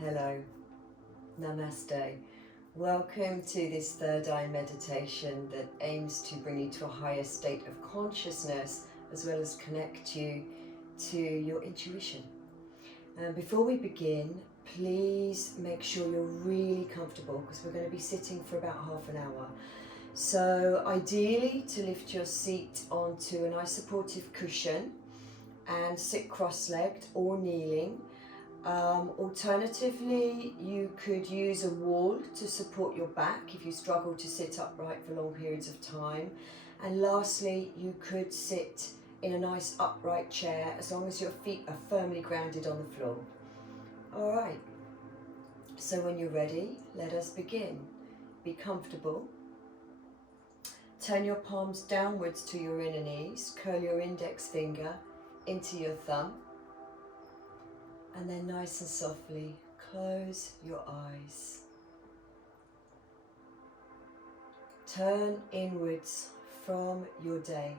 Hello, Namaste. Welcome to this third eye meditation that aims to bring you to a higher state of consciousness as well as connect you to your intuition. Before we begin, please make sure you're really comfortable because we're going to be sitting for about half an hour. So ideally to lift your seat onto a nice supportive cushion and sit cross-legged or kneeling. Alternatively, you could use a wall to support your back if you struggle to sit upright for long periods of time. And lastly, you could sit in a nice upright chair as long as your feet are firmly grounded on the floor. All right, so when you're ready, let us begin. Be comfortable. Turn your palms downwards to your inner knees, curl your index finger into your thumb. And then nice and softly, close your eyes. Turn inwards from your day.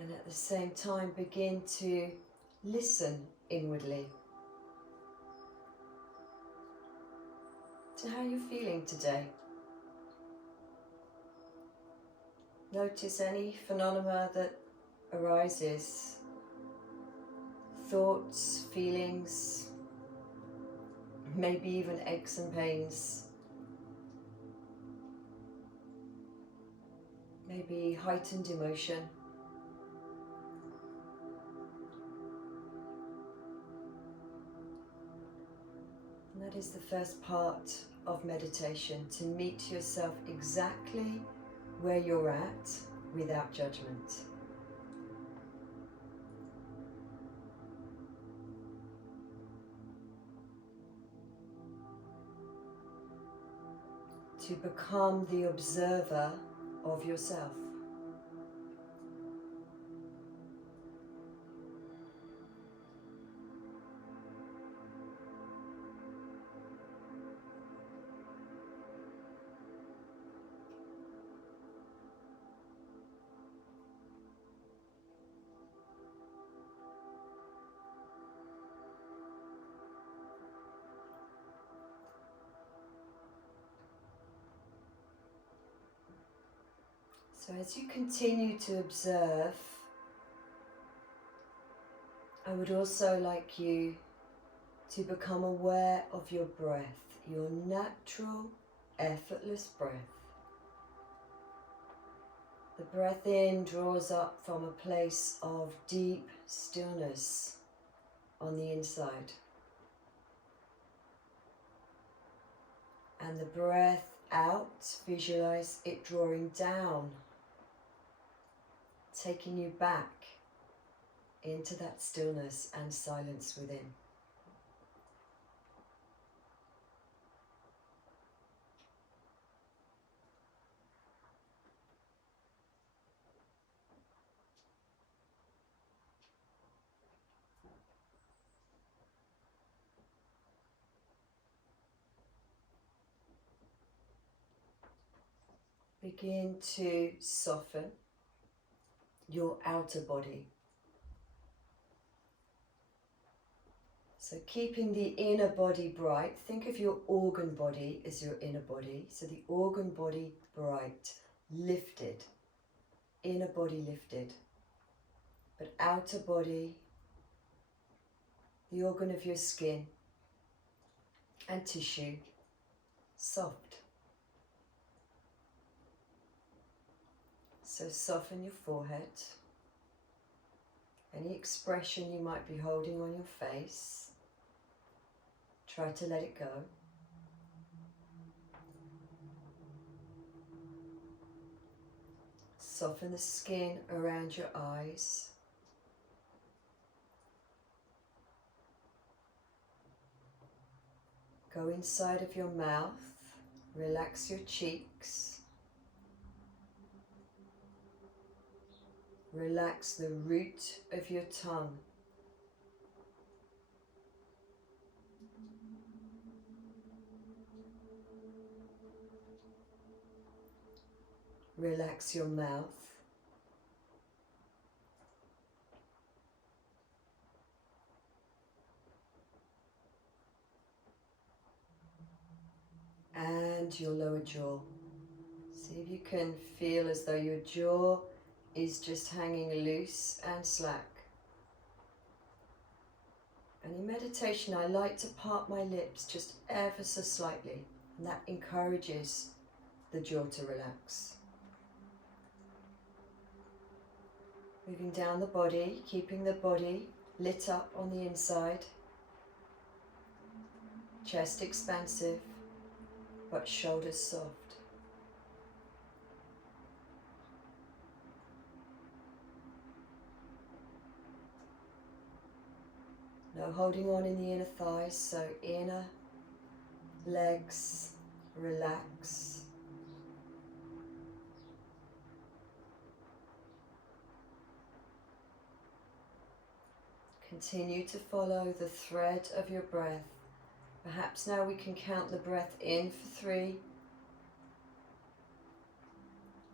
And at the same time, begin to listen inwardly to how you're feeling today. Notice any phenomena that arises, thoughts, feelings, maybe even aches and pains, maybe heightened emotion. And that is the first part of meditation, to meet yourself exactly where you're at without judgment. To become the observer of yourself. So as you continue to observe, I would also like you to become aware of your breath, your natural, effortless breath. The breath in draws up from a place of deep stillness on the inside. And the breath out, visualize it drawing down, taking you back into that stillness and silence within. Begin to soften your outer body. So keeping the inner body bright, think of your organ body as your inner body. So the organ body bright, lifted, inner body lifted, but outer body, the organ of your skin and tissue, soft. So soften your forehead, any expression you might be holding on your face, try to let it go. Soften the skin around your eyes. Go inside of your mouth, relax your cheeks. Relax the root of your tongue. Relax your mouth. and your lower jaw. See if you can feel as though your jaw is just hanging loose and slack. And in meditation, I like to part my lips just ever so slightly, and that encourages the jaw to relax. Moving down the body, keeping the body lit up on the inside. Chest expansive, but shoulders soft. No holding on in the inner thighs, so inner legs relax. Continue to follow the thread of your breath. Perhaps now we can count the breath in for 3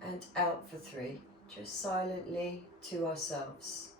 and out for 3, just silently to ourselves.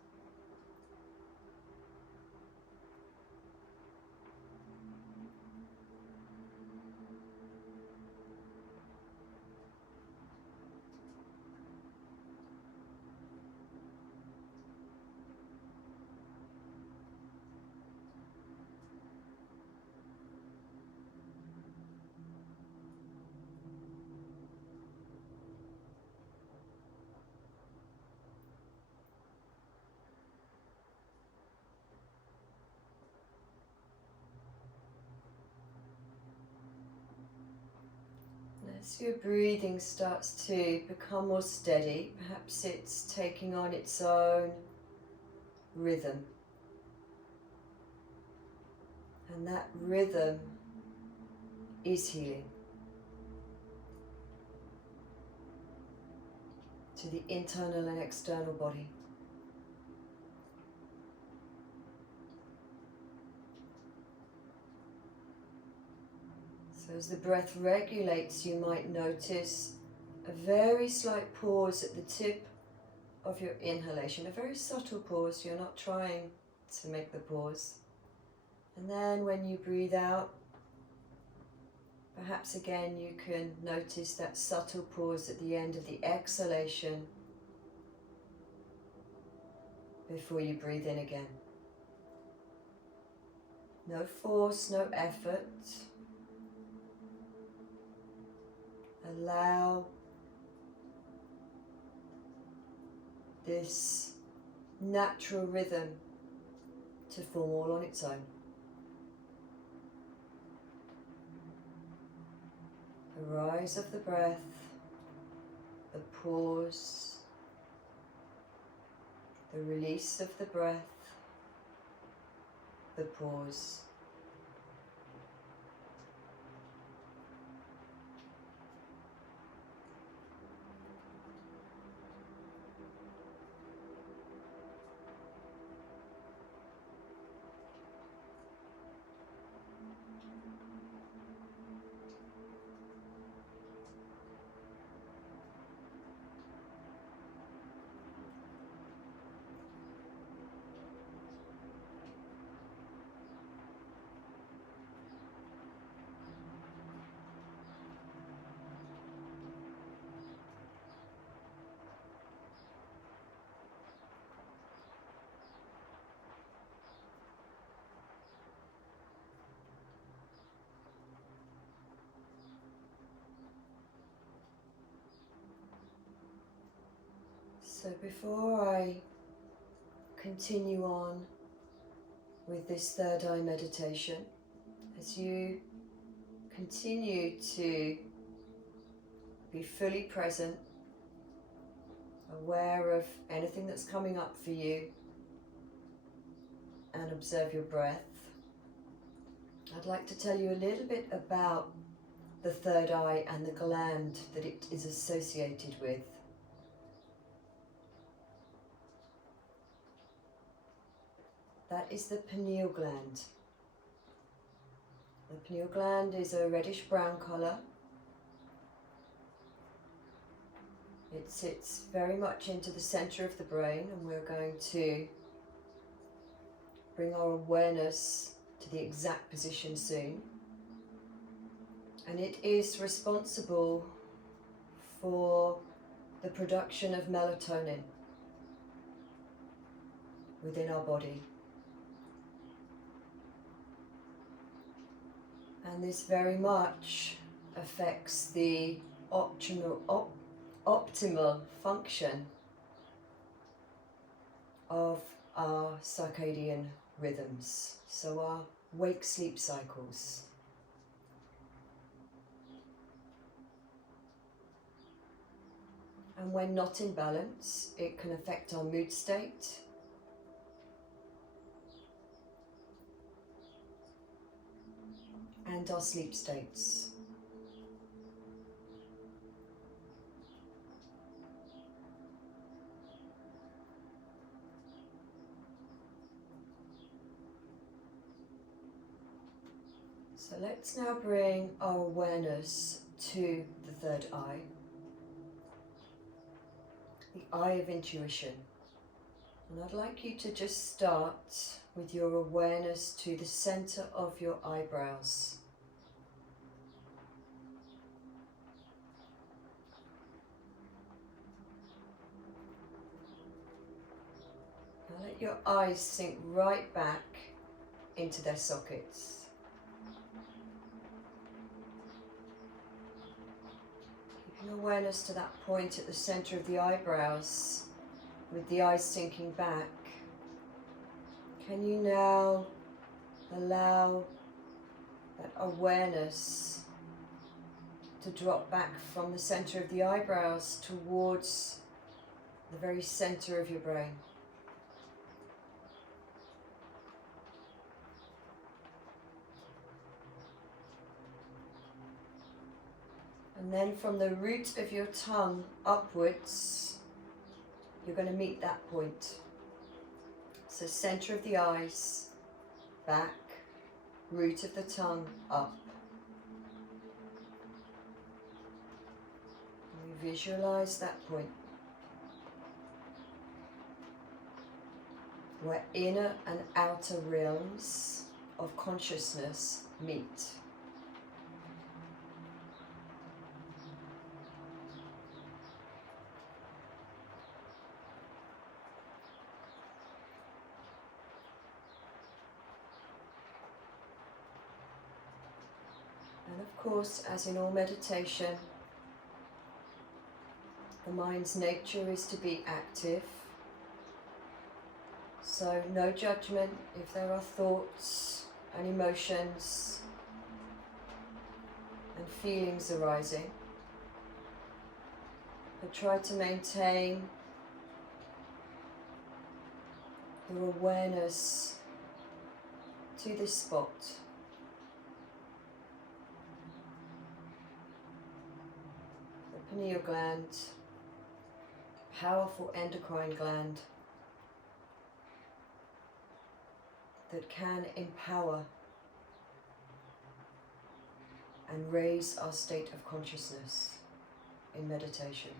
As your breathing starts to become more steady, perhaps it's taking on its own rhythm. And that rhythm is healing to the internal and external body. So as the breath regulates, you might notice a very slight pause at the tip of your inhalation, a very subtle pause. You're not trying to make the pause. And then when you breathe out, perhaps again you can notice that subtle pause at the end of the exhalation before you breathe in again. No force, no effort. Allow this natural rhythm to form all on its own. The rise of the breath, the pause, the release of the breath, the pause. So before I continue on with this third eye meditation, as you continue to be fully present, aware of anything that's coming up for you, and observe your breath, I'd like to tell you a little bit about the third eye and the gland that it is associated with. That is the pineal gland. The pineal gland is a reddish brown colour. It sits very much into the centre of the brain, and we're going to bring our awareness to the exact position soon. And it is responsible for the production of melatonin within our body. And this very much affects the optimal function of our circadian rhythms, so our wake-sleep cycles. And when not in balance, it can affect our mood state, and our sleep states. So let's now bring our awareness to the third eye, the eye of intuition. And I'd like you to just start with your awareness to the center of your eyebrows. Now let your eyes sink right back into their sockets. Keeping awareness to that point at the center of the eyebrows, with the eyes sinking back. Can you now allow that awareness to drop back from the center of the eyebrows towards the very center of your brain? And then from the root of your tongue upwards, you're going to meet that point. So center of the eyes, back, root of the tongue, up. And you visualize that point, where inner and outer realms of consciousness meet. And of course, as in all meditation, the mind's nature is to be active. So no judgment if there are thoughts and emotions and feelings arising. But try to maintain your awareness to this spot. The pineal gland, powerful endocrine gland that can empower and raise our state of consciousness in meditation.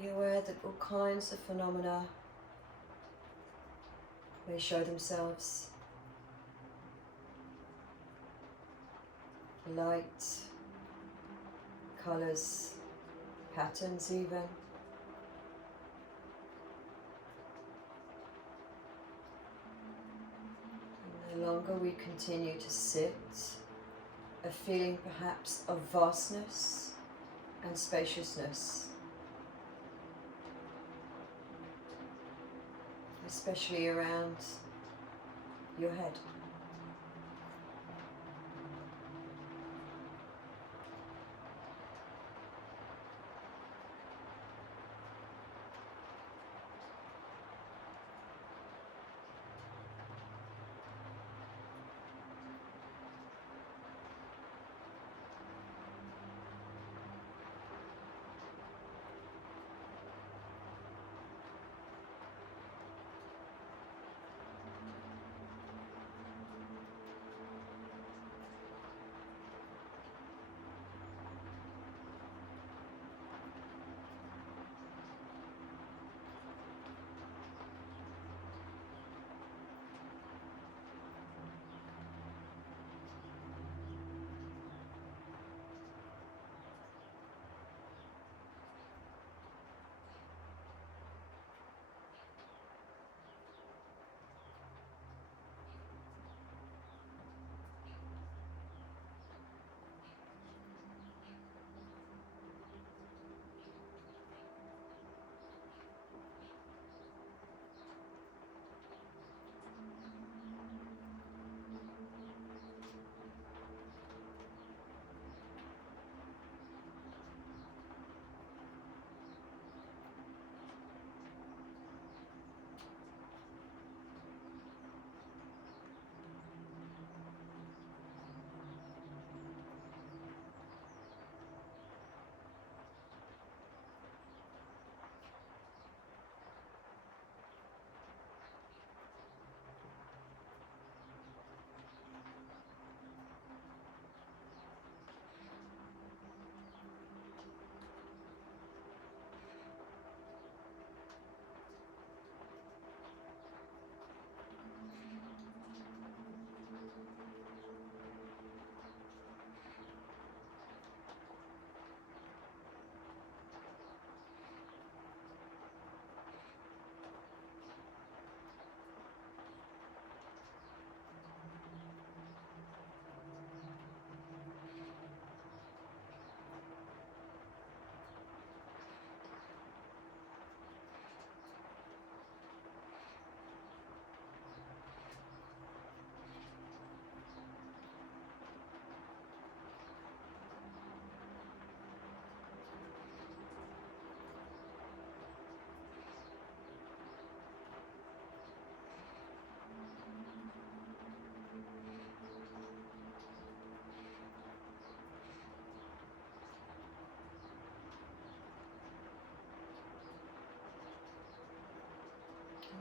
Be aware that all kinds of phenomena may show themselves. light, colours, patterns even. And the longer we continue to sit, a feeling perhaps of vastness and spaciousness, especially around your head.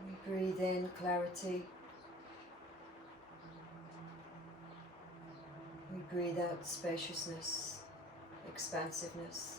We breathe in clarity. We breathe out spaciousness, expansiveness.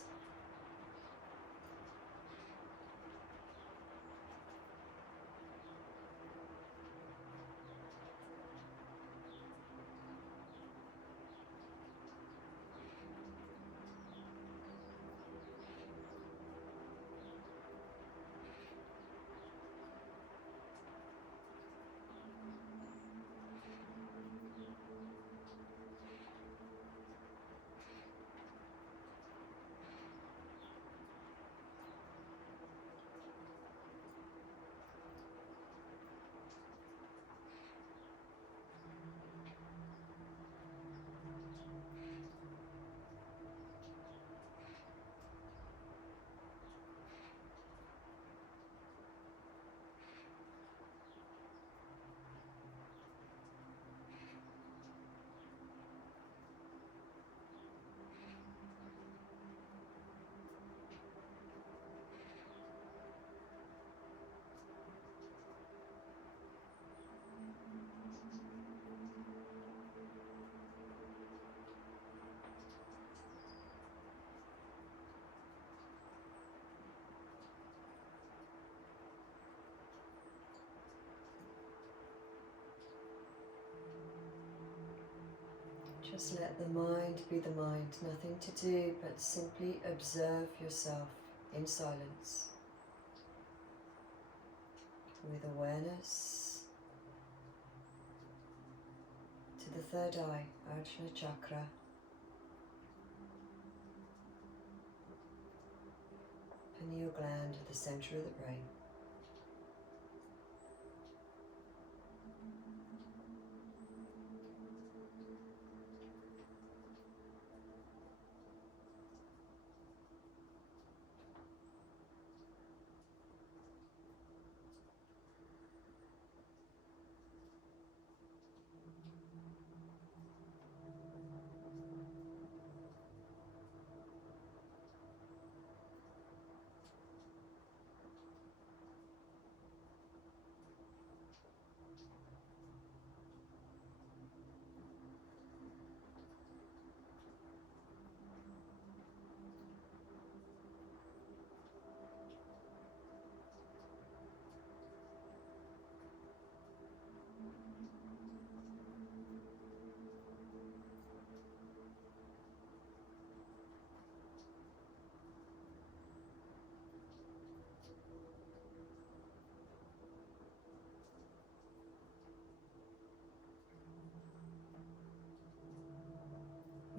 Just let the mind be the mind, nothing to do but simply observe yourself in silence with awareness to the third eye, Ajna chakra, pineal gland at the center of the brain.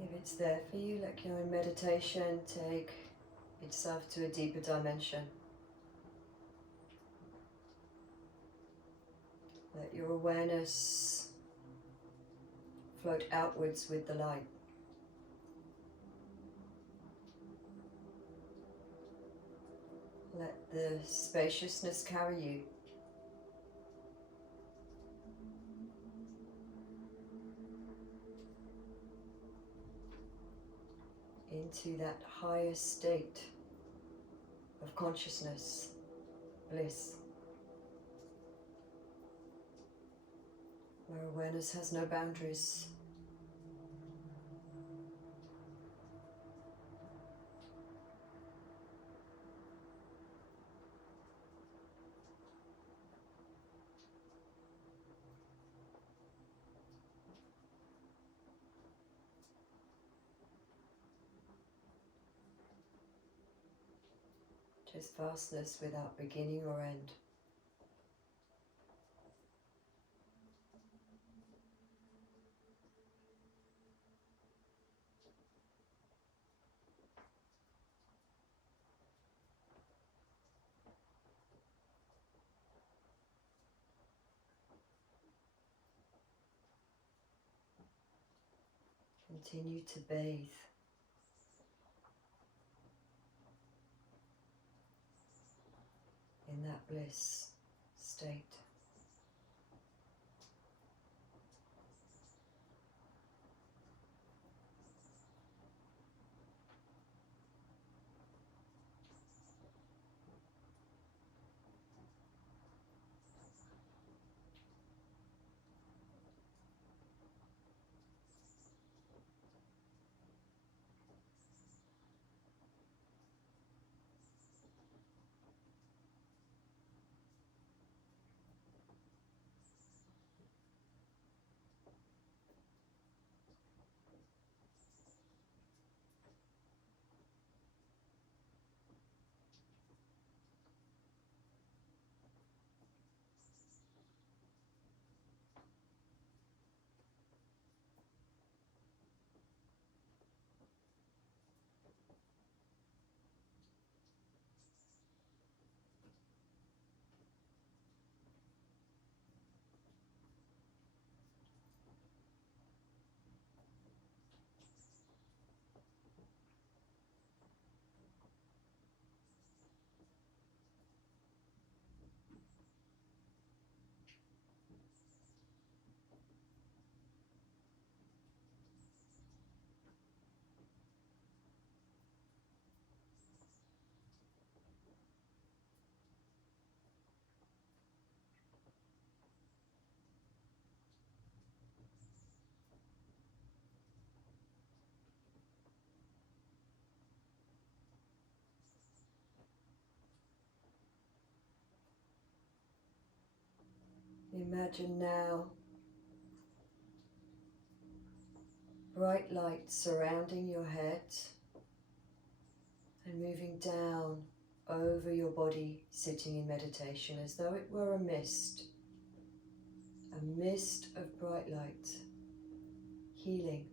If it's there for you, like you're in meditation, take itself to a deeper dimension. Let your awareness float outwards with the light. Let the spaciousness carry you. Into that higher state of consciousness, bliss, where awareness has no boundaries. Just vastness without beginning or end. Continue to bathe in that bliss state. Imagine now bright light surrounding your head and moving down over your body, sitting in meditation as though it were a mist of bright light, healing.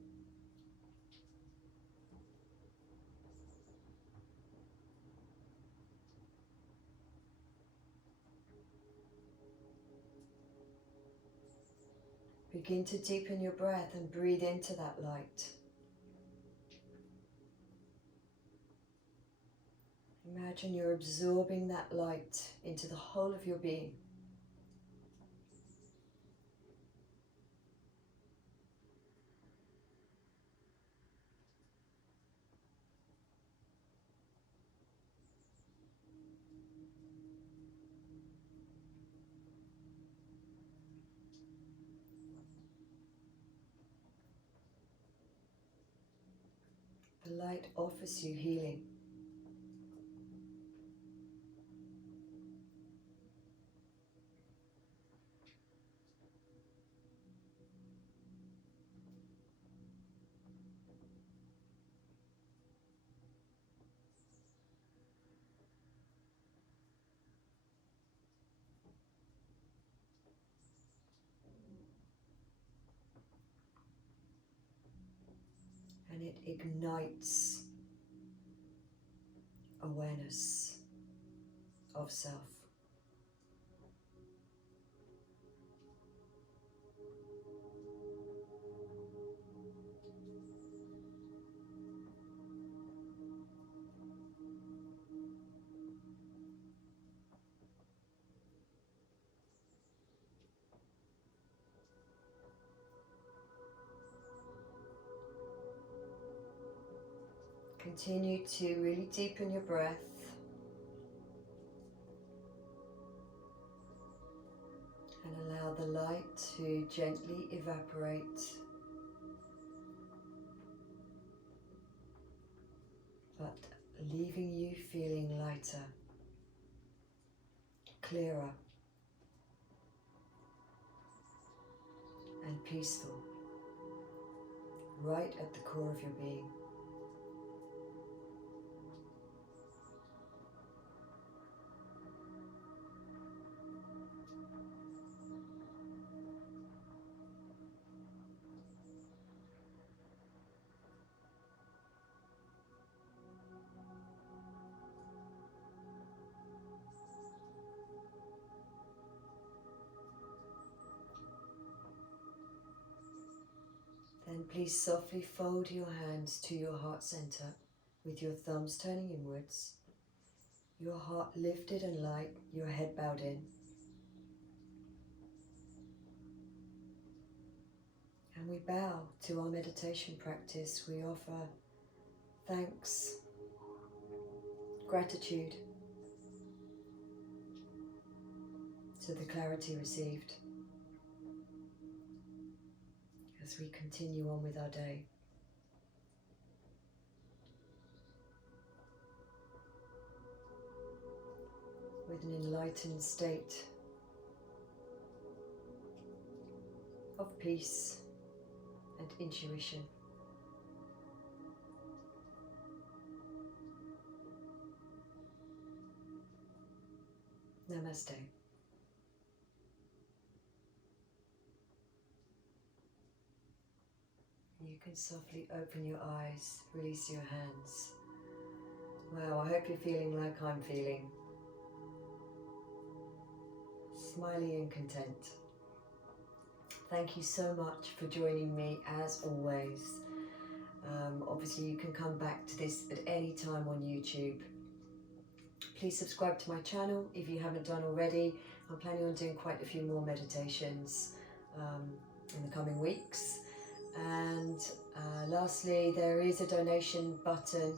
Begin to deepen your breath and breathe into that light. Imagine you're absorbing that light into the whole of your being. The light offers you healing. And it ignites awareness of self. Continue to really deepen your breath and allow the light to gently evaporate, but leaving you feeling lighter, clearer, and peaceful, right at the core of your being. Then please softly fold your hands to your heart center with your thumbs turning inwards, your heart lifted and light, your head bowed in. And we bow to our meditation practice. We offer thanks, gratitude to the clarity received as we continue on with our day. With an enlightened state of peace and intuition. Namaste. You can softly open your eyes, release your hands. Wow, I hope you're feeling like I'm feeling. Smiley and content. Thank you so much for joining me as always. Obviously you can come back to this at any time on YouTube. Please subscribe to my channel if you haven't done already. I'm planning on doing quite a few more meditations in the coming weeks. And lastly, there is a donation button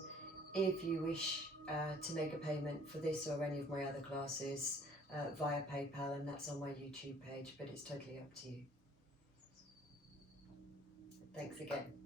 if you wish to make a payment for this or any of my other classes via PayPal, and that's on my YouTube page, but it's totally up to you. Thanks again.